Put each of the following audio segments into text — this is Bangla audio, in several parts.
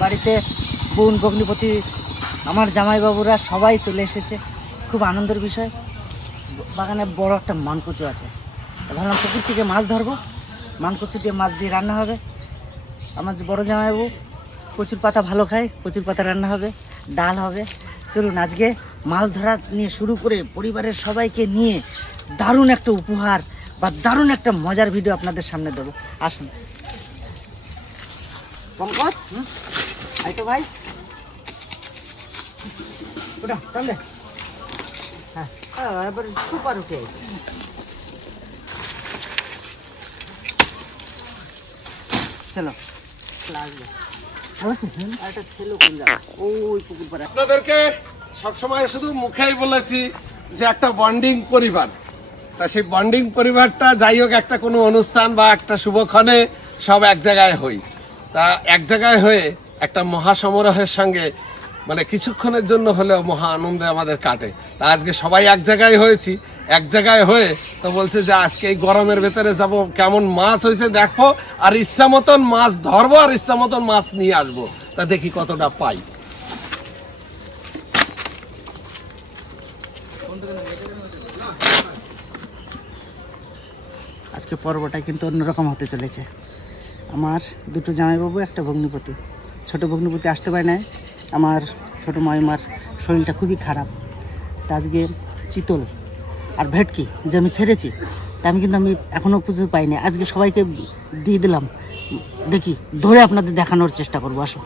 বাড়িতে বোন ভগ্নিপতি আমার জামাইবাবুরা সবাই চলে এসেছে। খুব আনন্দের বিষয়। বাগানে বড় একটা মানকুচু আছে। ভাবলাম পুকুর থেকে মাছ ধরবো। মানকুচু দিয়ে মাছ দিয়ে রান্না হবে। আমার যে বড় জামাইবাবু, কচুর পাতা ভালো খায়, কচুর পাতা রান্না হবে, ডাল হবে। চলুন, আজকে মাছ ধরা নিয়ে শুরু করে পরিবারের সবাইকে নিয়ে দারুণ একটা উপহার বা দারুণ একটা মজার ভিডিও আপনাদের সামনে দেবো। আসুন। পঙ্কজ আই তো ভাই। ওটা চল দে। হ্যাঁ হ্যাঁ, এবার সুপার উঠে। চলো পাড়া। আপনাদেরকে সবসময় শুধু মুখেই বলেছি যে একটা বন্ডিং পরিবার। তা সেই বন্ডিং পরিবারটা যাই হোক একটা কোনো অনুষ্ঠান বা একটা শুভক্ষণে সব এক জায়গায় হই। তা এক জায়গায় হয়ে একটা মহাসমারোহের সঙ্গে মানে কিছুক্ষণের জন্য হলেও মহা আনন্দে আমাদের কাটে। তা আজকে সবাই এক জায়গায় হয়েছি, এক জায়গায় হয়ে তো বলছে যে আজকে এই গরমের ভেতরে যাব, কেমন মাছ হয়েছে দেখো, আর ইচ্ছা মতন মাছ ধরবো, আর ইচ্ছা মতন মাছ নিয়ে আসব। তা দেখি কতটা পাই। আজকে পর্বটা কিন্তু অন্যরকম হতে চলেছে। আমার দুটো জামাইবাবু, একটা ভগ্নিপতি। ছোট ভগ্নিপতি আসতে পারে না আমার ছোট মাইমার শরীরটা খুবই খারাপ। তা আজকে চিতল আর ভেটকি, যে আমি ছেড়েছি, তা আমি কিন্তু আমি এখনও পুজো পাইনি। আজকে সবাইকে দিয়ে দিলাম। দেখি, ধরে আপনাদের দেখানোর চেষ্টা করব, আসো।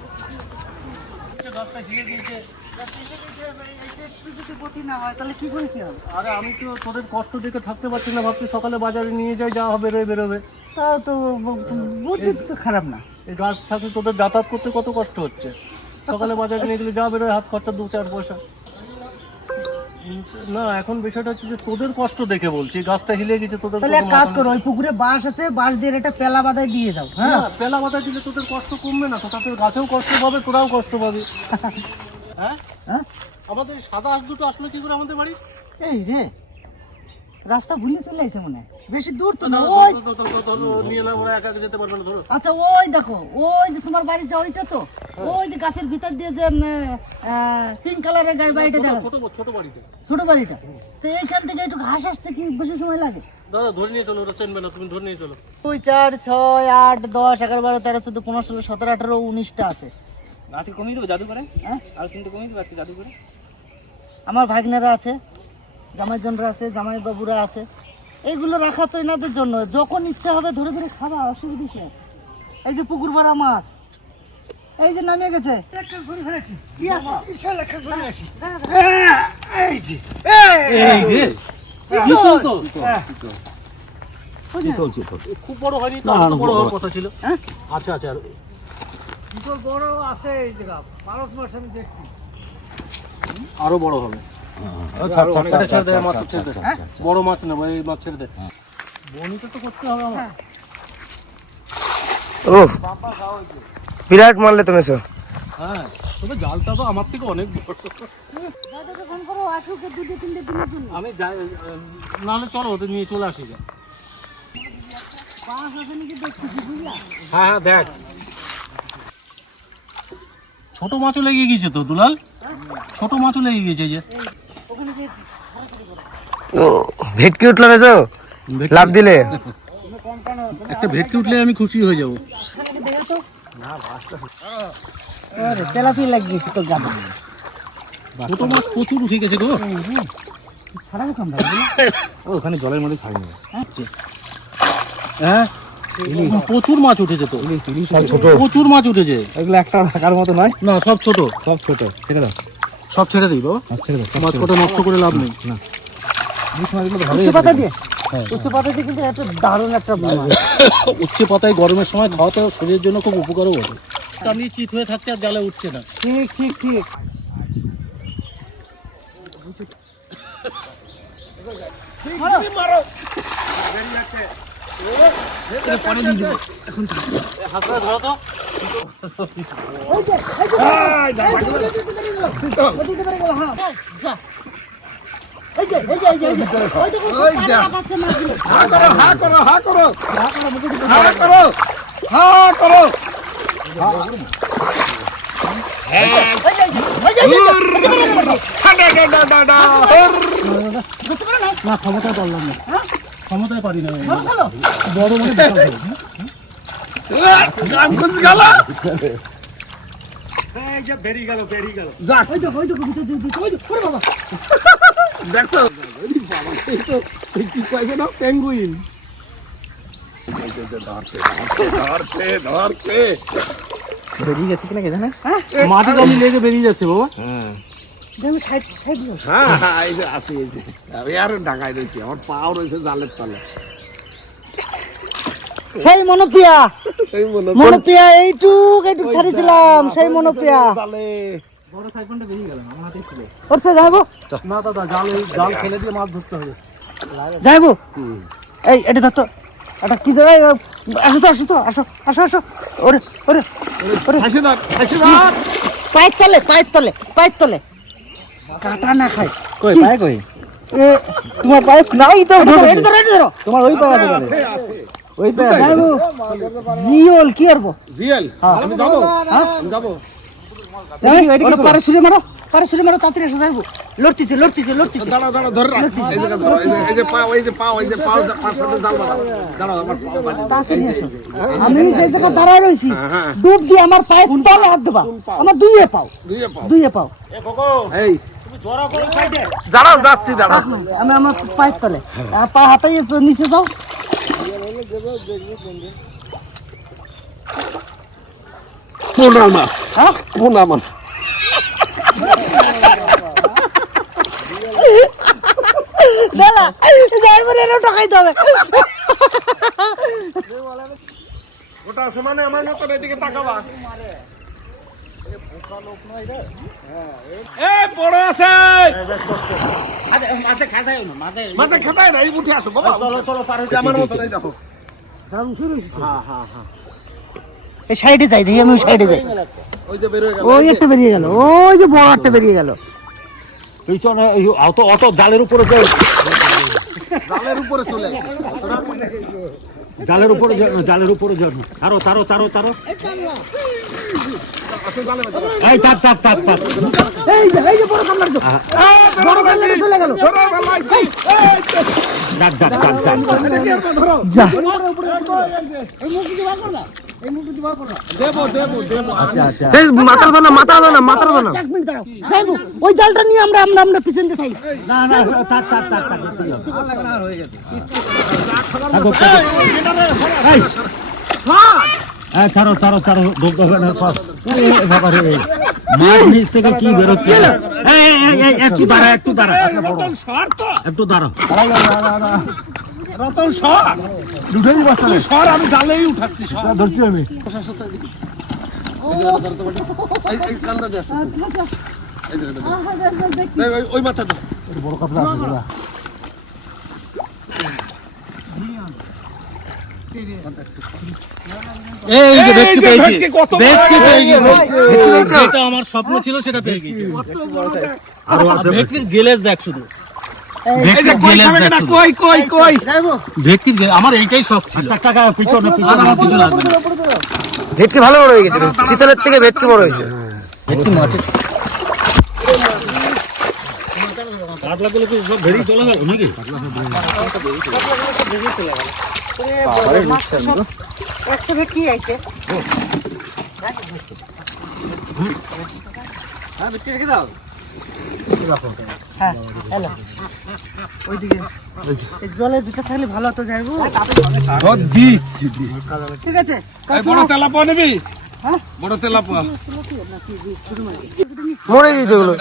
আরে আমি তো তোদের কষ্ট দেখে থাকতে পারছি না, ভাবছি সকালে বাজারে নিয়ে যাই, যা হবে বেরোবে। তা তো বুদ্ধি তো খারাপ না। এই গাছ থাকলে তোদের যাতায়াত করতে কত কষ্ট হচ্ছে? সকালে বাজারে নিয়ে গেলে যা বেরোয় হাত খরচা দু চার পয়সা। না এখন বিষয়টা হচ্ছে যে তোদের কষ্ট দেখে বলছি গাছটা হিলে গেছে তোদের তাহলে এক কাজ করো ওই পুকুরে বাঁশ আছে বাঁশ দিয়ে একটা পেলা বাদায় দিয়ে দাও হ্যাঁ? পেলা মাথায় দিলে তোদের কষ্ট কমবে না তো তাদের গাছেও কষ্ট পাবে তোরাও কষ্ট পাবি। হ্যাঁ? হ্যাঁ? আমাদের সাদা হাঁস দুটো আসলো কি করে আমাদের বাড়ি? এই রে রাস্তা ভুলে চলে আসছে মনে হয়। বেশি দূর তো না ওই যেতে পারবে না ধরো। আচ্ছা ওই দেখো ওই যে তোমার বাড়িটা ওইটা তো। ওই যে গাছের ভিতর দিয়ে যে পিঙ্ক কালারের গাড়ি বাড়িটা দেখো। ছোট ছোট বাড়িতে ছোট বাড়িটা। তো এইখান থেকে একটু ঘাস আসতে কি বেশি সময় লাগে? দাদা ধরে নিয়ে চলো ওরা চেনবে না তুমি ধরে নিয়ে চলো। দুই চার ছয় আট দশ এগারো বারো তেরো চোদ্দ পনেরো ষোলো সতেরো আঠারো উনিশটা আছে। আজকে কমিয়ে দেবো জাদু করে হ্যাঁ? আর কিন্তু কমিয়ে দেবো আজকে জাদু করে আমার ভাগ্নেরা আছে। জামাইজনরা আছে জামাই বাবুরা আছে। এইগুলো রাখা তো এনাদের জন্য। যখন ইচ্ছা হবে ধরে ধরে খাবা অসুবিধা কি আছে? এই যে পুকুর ভরা মাছ এই যে নামিয়ে গেছে। আছে? খুব বড় হয়নি বড় হওয়ার কথা ছিল? হ্যাঁ? আচ্ছা আচ্ছা। আর আরও বড় হবে। ছেড়ে ছেড়ে দে, মাছ ছেড়ে দে। বড় মাছ নেব এই মাছ ছেড়ে দে। বনিটা তো করতে হবে আমার। ও বিরাট মারলে তুমি সব হ্যাঁ তবে জালটা তো আমার থেকে অনেক বড়। দাদাকে ফোন করো আসুক দুটো তিনটে দিনের জন্য। আমি নাহলে চলো ওদের নিয়ে চলে আসি। যা পাঁচ আছে নাকি দেখতেছি বুঝলা? হ্যাঁ হ্যাঁ দেখ। ছোট মাছও লেগে গিয়েছে তো দুলাল? ছোট মাছও লেগে গিয়েছে যে। ও ভেটকি উঠল না লাভ দিলে। একটা ভেটকে উঠলে আমি খুশি হয়ে যাব। আছে তেলাপি লাগিয়েছে তো ছোট মাছ প্রচুর উঠে গেছে গো। ছাড়াবো ওখানে জলের মধ্যে ছাড়িনি হ্যাঁ? প্রচুর মাছ উঠেছে তো। প্রচুর মাছ উঠেছে। এগুলো একটা রাখার মতো নয়? না সব ছোট। সব ছোট। ছেড়ে দাও। সব ছেড়ে দিই বাবা। ছেড়ে দাও মাছ কটা নষ্ট করে লাভ নেই। পাতা দিয়ে। উচ্চ পাতা দিয়ে কিন্তু একটা দারুণ একটা মাছ। উচ্ছে পাতায় গরমের সময় খাওয়াতে শরীরের জন্য খুব উপকারও বটে। আমি চিত হয়ে থাকছে আর জালে উঠছে না। ঠিক ঠিক ঠিক। মারো। হ্যাঁ। হা করো না ক্ষমতায় পারলাম না ক্ষমতায় পারি না। বড় মানে পেঙ্গুইন। বেরিয়ে গেছে কিনা মাটি জমি লেগে বেরিয়ে যাচ্ছে বাবা। দেখো সাইড সাইড হ্যাঁ হ্যাঁ এই যে আছে এই যে। আমি আর ঢাকায় রয়েছি আমার পাও রয়েছে জালের তলে। সেই মনোপিয়া সেই মনোপিয়া এইটুক এইটুক ছাড়িয়েছিলাম সেই মনোপিয়া জালে বড় সাইকেলটা বেরিয়ে গেল আমার হাতে ছিল করছে যাইবো? না দাদা জাল জাল ফেলে দিয়ে মাছ ধরতে হবে। যাইবো? এই এটা ধর তো। এটা কি দেবে আসো তো আসো তো আসো আসো আসো। ওরে ওরে পায়ের তলে পায়ের তলে পায়ের তলে। কাটা না খায়। কই পায় কই? তোমার পায়ে নাই তো ধরো, এটা ধরো তোমার ওই পায় আছে ওই পায় যাইবো জিওল কি করব? জিএল আমি যাব। আমি যাব। ওরে পারে। ছুঁড়ে মারো পারে ছুঁড়ে মারো তাড়াতাড়ি এসো যাইবো। লড়তেছে লড়তেছে লড়তেছে। দাঁড়াও দাঁড়াও ধরে রাখ এই যে ধরো এই যে যে এই যে পাও এই যে পাও পার সাথে জাল বাঁধা দাঁড়াও আমার পাও তাড়াতাড়ি এসো। আমি যে দাঁড়ায় রয়েছি হ্যাঁ। ডুব দিয়ে আমার পায়ে তলে হাত দেবা। আমার দুইয়ে পাও। দুইয়ে পাও। দুইয়ে পাও। এই দাঁড়াও যাচ্ছি দাঁড়াও। আমি আমার পায়ের তলে। পা হাতাই নিচে যাও। পোনা মাছ। হ্যাঁ? পোনা মাছ। দাঁড়া ড্রাইভার এরও টাকাইতে হবে। ওটা সমানে আমার মতন এদিকে তাকাবা। এ বড় খেতায় না এই উঠে আসো বাবা। চলো চলো পার হইতে আমার মতন এই দেখো। এই সাইডে যাই দেখি আমি ওই সাইডে যাই। ওই যে বেরোয় গেল। ওই একটা বেরিয়ে গেল ওই যে বড় একটা বেরিয়ে গেল। পিছনে অত অত জালের উপরে জালের উপরে চলে। জালের উপরে জালের উপরে জন্ম তারো তারো তারো তারো। এই তাপ তাপ তাপ তাপ এই যে এই যে বড় কামড় তো এই, ধরো বেশি। চলে গেল ধরো ভাই এই, ডাক ডাক ডাক যা এটা উপরে এই ধরো। যা দেবো দেবো দেবো এই মাথার দাও না মাথার দাও মাথার দাও এক মিনিট দাঁড়াও। ওই জালটা নিয়ে আমরা আমরা আমরা পিছন দিয়ে থাকি না না তাক তাক তাক তাক এই। এই ছাড়ো ছাড়ো ছাড়ো ঢুকতে হবে না পাস। বাবা রে মাছ নিচ থেকে কি বেরোচ্ছে? একটু দাঁড়া একটু দাঁড়া। রতন সর। সর আমি জালেই উঠাচ্ছি সর। ধরছি আমি। ওই- মাথা বড় এই যে পেয়েছি। পেয়ে গেছি। যেটা আমার স্বপ্ন ছিল সেটা পেয়ে গেছি। আরও ভেটকির গেলেজ দেখ শুধু। আমার এইটাই শখ ছিল। ভেটকি ভালো বড় হয়ে গেছে চিতলের থেকে ভেটকি বড় হয়েছে। ভেটকি মাছের কাতলা গুলো সব বেরিয়ে চলে গেল নাকি? একটা ভেটকি আইছে। হ্যাঁ হ্যালো ওইদিকে এই জলের ভিতরে থাকলে ভালো হতো যাইবো দিচ্ছি দিচ্ছি। ঠিক আছে এই বড় নিবি? হ্যাঁ? মরে গেছে ওগুলো।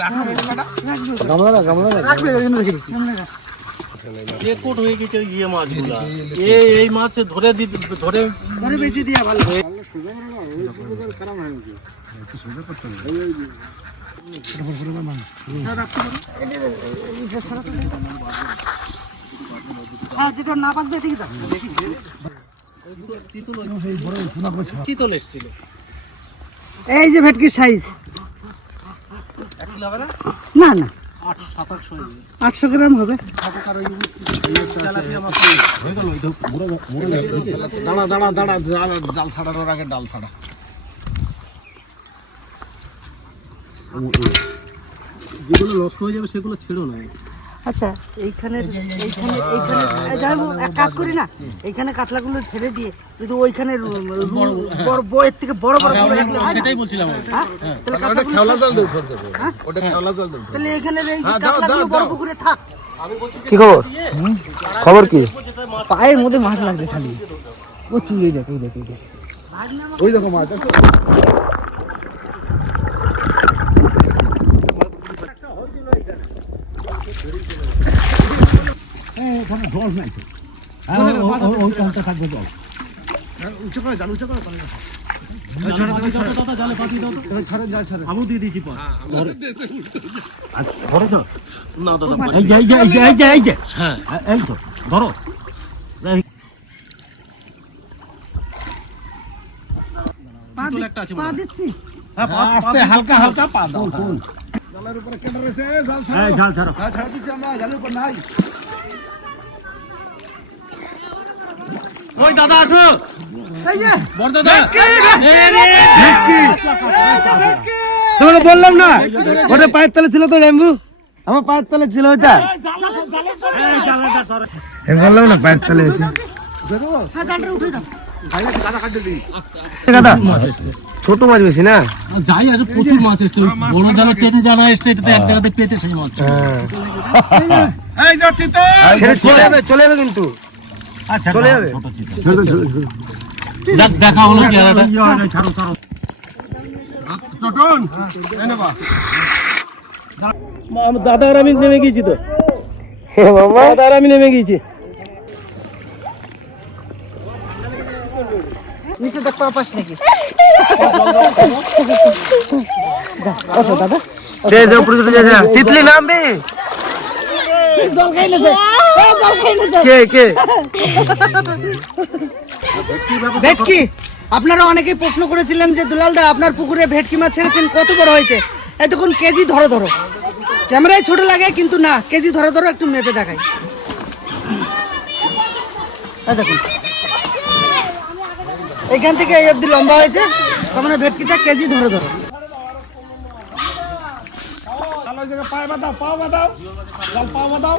রেকর্ড হয়ে গেছে ওই ইয়ে মাছগুলো। এই এই মাছ ধরে দি- ধরে বেশি দিয়া ভালো। হ্যাঁ যেটা না দাও চিতল এই যে ভেটকির সাইজ না না। আটশো গ্রাম হবে। দাঁড়া দাঁড়া দাঁড়া, জাল ছাড়ানোর আগে ডাল ছাড়া। যেগুলো নষ্ট হয়ে যাবে সেগুলো ছেড়ো না। আচ্ছা এইখানে এইখানে এইখানে যাই হোক, এক কাজ করি না? এইখানে কাতলাগুলো ছেড়ে দিয়ে যদি ওইখানে রু- রু- বড় বড়ের থেকে বড় বড় করে রাখলে হয় সেটাই বলছিলাম হ্যাঁ? তাহলে ওটা কাতলাগুলো খেওলা জল দিয়ে ওটা খেওলা জল দিয়ে তাহলে এখানে এই হ্যাঁ, কাতলাগুলো বড় পুকুরে থাক। কি খবর? খবর কি? পায়ের মধ্যে মাছ লাগবে খালি। ও চুই দেখ ওই দেখ ওই দেখ আবু দিয়ে দিয়েছি পর না দাদা এই যে এই যে এই যে এই যে এই যে। হ্যাঁ। এই তো ধরো। চিতল একটা আছে হয়। হ্যাঁ পা আস্তে হালকা হালকা পা দাও। জলের উপরে কেটে রয়েছে জল ছাড়ো। জাল ছাড়ো। হ্যাঁ ছাড়া দিছি আমরা জলের উপর নাই। ওই দাদা আসো। এই যে বড় দাদা। তোমাকে বললাম না ওটা পায়ের তলে ছিল তো জাম্বু আমার পায়ের তলে ছিল ওটা বললাম না পায়ের তলে এসে? হ্যাঁ জালটা উঠে দাও। দাদা। ছোট মাছ বেশি না? যাই আছে প্রচুর মাছ এসছে। বড় জানা টেনে জানা এসছে এটাতে এক জায়গাতে পেতে সেই মাছ। হ্যাঁ। এই যাচ্ছি তো ছেড়ে চলে যাবে চলে যাবে কিন্তু। চলে যাবে? ছোট দেখা হলো চেহারাটা ছাড়ো ছাড়ো। টোটন এই নেবা দাদা আর আমি নেমে গেছি তো। হে দাদা আর আমি নেমে গেছি নিচে দেখ পা পাস নাকি। যা দাদা দে উপরে যা। তিতলি নামবে। জল খাই না জল খাই না কে কে? ভেটকি আপনারা অনেকেই প্রশ্ন করেছিলেন যে দুলাল দা আপনার পুকুরে ভেটকি মাছ ছেড়েছেন কত বড় হয়েছে? এতক্ষণ কেজি ধরো ধরো। ক্যামেরায় ছোট লাগে কিন্তু না কেজি ধরো ধরো একটু মেপে দেখাই। দেখুন। এখান থেকে এই অবধি লম্বা হয়েছে তার মানে ভেটকিটা কেজি ধরে ধরো। জায়গা পায়ে বাঁধাও পাও বাঁধাও জল পাও বাঁধাও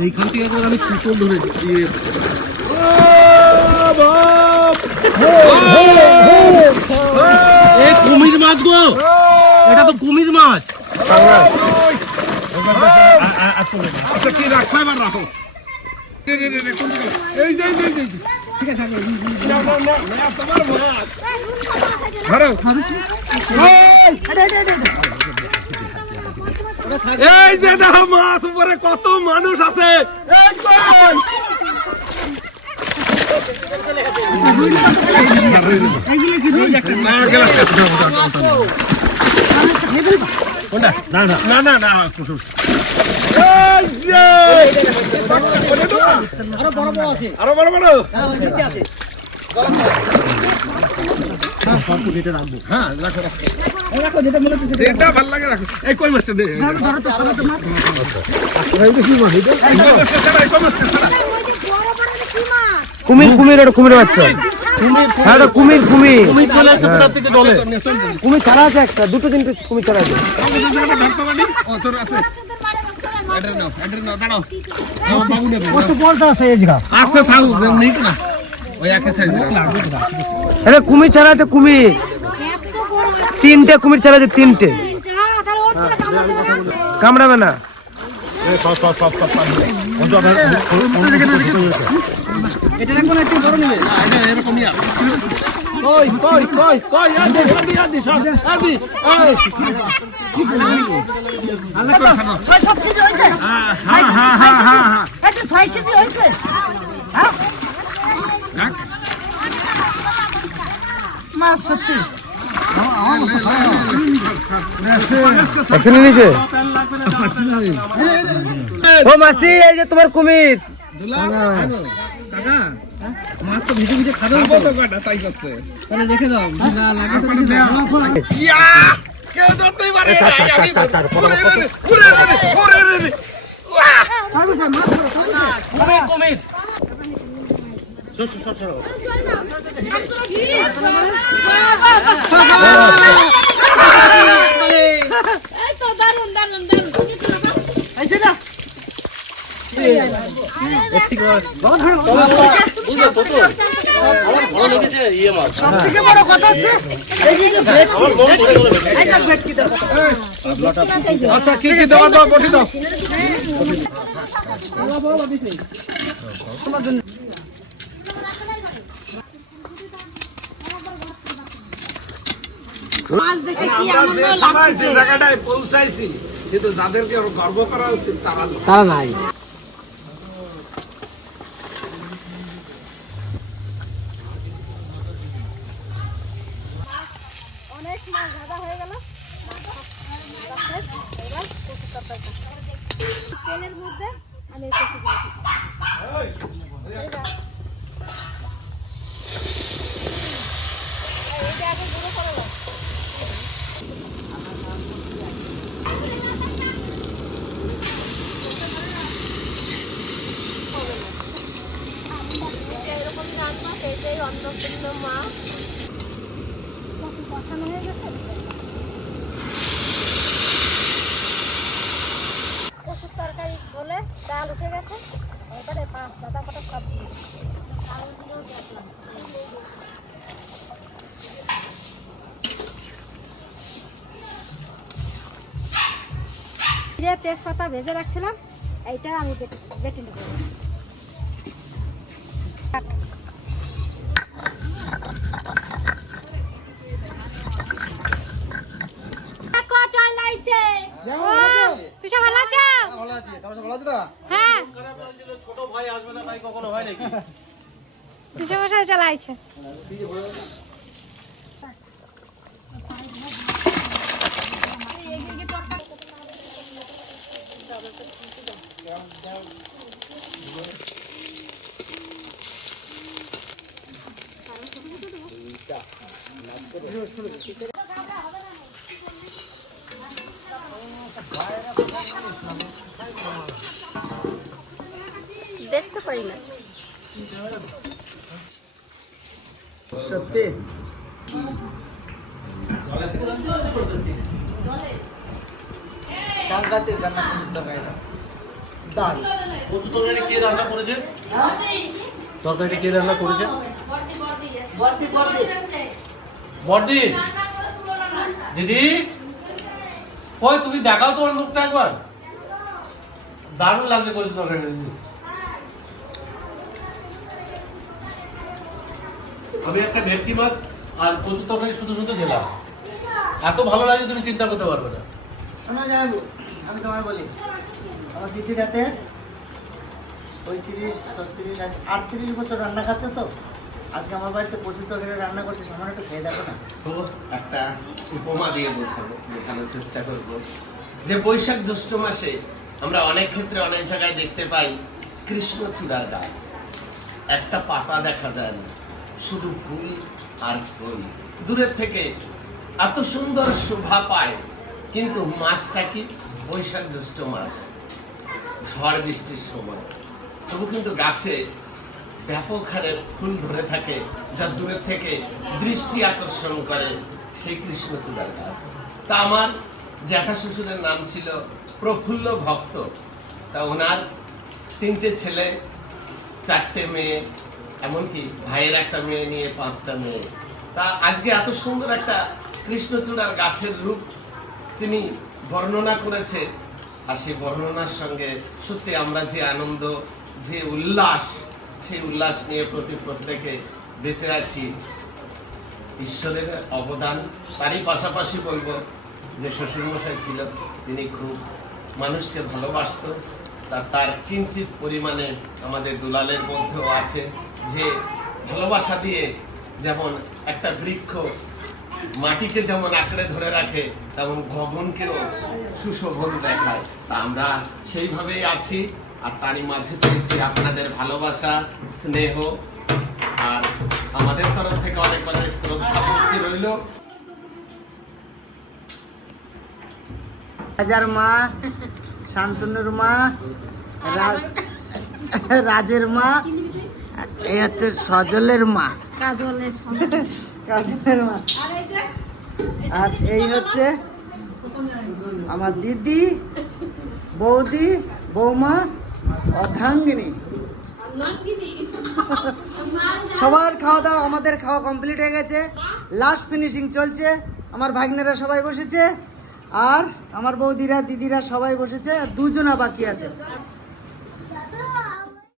এইখান থেকে একবার আমি চিতল ধরেছি ইয়ে, কুমির মাছ গো! এটা তো কুমির মাছ! আচ্ছা এবার রাখো? এই যে, এই যে, তোমার মাছ। মাছ উপরে কত মানুষ আছে! না, না না না যে! আরও বড় বড় হ্যাঁ রাখো রাখো যেটা ভালো লাগে রাখো এই কই মাছটা দে এই কই মাছটা ছাড়া, এই কই মাছটা ছাড়া। কুমির কুমির ওটা কুমির বাচ্চা। হ্যাঁ ওটা কুমির কুমির। কুমির চলে আসছে কোথা থেকে জলে কুমির ছাড়া আছে একটা দুটো তিনটে কুমির ছাড়া আছে। ও তোর আছে কুমির ছাড়া আছে কুমির। তিনটে কুমির ছাড়া আছে তিনটে। কামড়াবে না। এরকমই আছে কই কই কই কই আদি আদি আদি সব আদি এই আল্লাহ করে ছাড়ো ছয় সাত কেজি হয়েছে? হ্যাঁ হ্যাঁ হ্যাঁ হ্যাঁ হ্যাঁ ছয় হ্যাঁ? মাছ সত্যি। ও মাসি এই যে তোমার কুমির। কাকা মাছ তো ভিজে ভিজে খাবে খাব তো কটা তাই করছে তাহলে রেখে দাও না লাগে তো ইয়া! কেউ ধরতেই পারে না, আমি ধরবো। রে রে, রে রে, রে রে। উয়া! এই তো দারুণ দারুণ দারুণ আচ্ছা কি কি দাও জায়গাটায় পৌঁছাইছি কিন্তু যাদেরকে গর্ব করা উচিত তারা নাই অনেক মাছ ভাজা হয়ে গেল তেলের মধ্যে আমি এই কচু গুলো দিই। এইটা আগে গুঁড়ো করে দাও। এটা এরকম রান্না এইটাই অন্নপূর্ণ মা কচু কষানো হয়ে গেছে কচুর তরকারি বলে ডাল উঠে গেছে এবারে পাঁচ দাদা কটা সব দিয়ে দিচ্ছি। চাল দিয়েও দেখলাম জিরে তেজপাতা ভেজে রাখছিলাম এইটা আমি বেটে নেব। তো? হ্যাঁ। ছোট ভাই আসবে না তাই কখনো হয় নাকি? চালাইছে দেখতে পারি না। সত্যি? সাংঘাতিক রান্না করছি তরকারিটা ডাল কচু তরকারি কে রান্না করেছে? তরকারিটা কে রান্না করেছে? বর্দি দিদি? ওই তুমি দেখাও তোমার মুখটা একবার। দারুণ লাগছে কচু তরকারি দিদি। আমি একটা ভেটকি মাছ আর কচু তরকারি শুধু শুধু খেলাম। এত ভালো লাগে তুমি চিন্তা করতে পারবে না। শোনা যায় আমি তোমায় বলি। আমার দিদি রাতে পঁয়ত্রিশ, ছত্রিশ আটত্রিশ বছর রান্না খাচ্ছে তো। আজকে আমার বাড়িতে প্রচুর তরকারি রান্না করছে, সামান্য একটু খেয়ে দেখো না। তো একটা উপমা দিয়ে বোঝাবো, বোঝানোর চেষ্টা করব। যে বৈশাখ জ্যৈষ্ঠ মাসে আমরা অনেক ক্ষেত্রে অনেক জায়গায় দেখতে পাই কৃষ্ণচূড়ার গাছ। একটা পাতা দেখা যায় না, শুধু ফুল আর ফুল। দূরের থেকে এত সুন্দর শোভা পায়, কিন্তু মাসটা কি? বৈশাখ জ্যৈষ্ঠ মাস। ঝড় বৃষ্টির সময়। তবু কিন্তু গাছে ব্যাপক হারে ফুল ধরে থাকে, যা দূরের থেকে দৃষ্টি আকর্ষণ করে সেই কৃষ্ণচূড়ার গাছ। তা আমার জ্যাঠা শ্বশুরের নাম ছিল প্রফুল্ল ভক্ত। তা ওনার তিনটে ছেলে, চারটে মেয়ে, এমনকি ভাইয়ের একটা মেয়ে নিয়ে পাঁচটা মেয়ে। তা আজকে এত সুন্দর একটা কৃষ্ণচূড়ার গাছের রূপ তিনি বর্ণনা করেছে সেই বর্ণনার সঙ্গে। সত্যি আমরা যে আনন্দ, যে উল্লাস, সেই উল্লাস নিয়ে প্রতি প্রত্যেকে বেঁচে আছি। ঈশ্বরের অবদান, তারই পাশাপাশি বলব যে শ্বশুরমশাই ছিল, তিনি খুব মানুষকে ভালোবাসত। তা তার কিঞ্চিত পরিমাণে আমাদের দুলালের মধ্যেও আছে যে ভালোবাসা দিয়ে যেমন একটা বৃক্ষ মাটিকে যেমন আঁকড়ে ধরে রাখে তেমন গগনকেও সুশোভন দেখায়। তা আমরা সেইভাবেই আছি আর তারই মাঝে পেয়েছি আপনাদের ভালোবাসা স্নেহ আর আমাদের তরফ থেকে অনেক অনেক শ্রদ্ধা ভক্তি রইল। রাজার মা শান্তনুর মা রা- রাজের মা এই হচ্ছে সজলের মা। কাজলের মা। আর এই হচ্ছে আমার দিদি, বৌদি, বৌমা অর্ধাঙ্গিনী সবার খাওয়া দাওয়া আমাদের খাওয়া কমপ্লিট হয়ে গেছে। লাস্ট ফিনিশিং চলছে। আমার ভাগ্নেরা সবাই বসেছে। আর আমার বৌদিরা, দিদিরা সবাই বসেছে। আর দুজনা বাকি আছে।